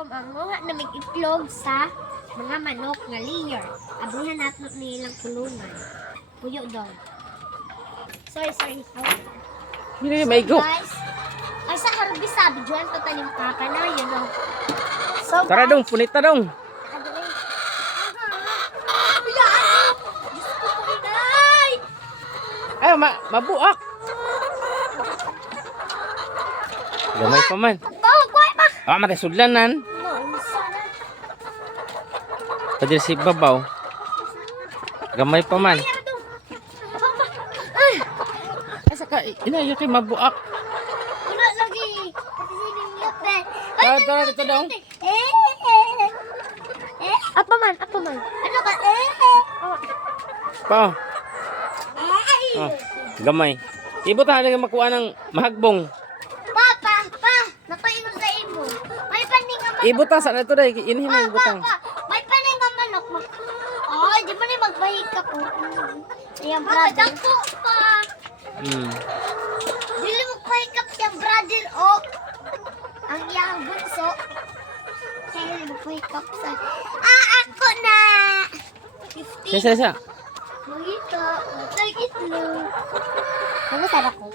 Manguha na may itlog sa mga manok nga layer. Abuhan natin nilang kulungan. Puyo daw. Sorry. Hindi, may go. Guys, ay sa harbi sabi, Juan to tanim papa na, yun o. So, Tara dong, punita dong. Ay, mabuak. Gamay pa man. Oh, kuhay pa! Ah, matay sudlanan. No, sana. Pwede si babaw. Gamay pa man. Asa ka, inayo kay mabuak. Wala lagi. Pati sinimiyot eh. Tara dito dong. Apa man. Ano ka? Pa. Oh, gamay. Ibo ta nga makuha ng mahagbong. Pa. Napaingon sa imo. May paning nga manok. Ibo ta sa nato dai, inhin ang butang. May paning nga manok. Ay, di mo na magbahig ka po. Ayan, brother. Dako pa. Dili mo pahikap siyang brother, oh. Ang iyang bunso. Kaya dili mo pahikap sa... ako na! 50. Sa. Magita. Matay itlog. Ano sarap ko?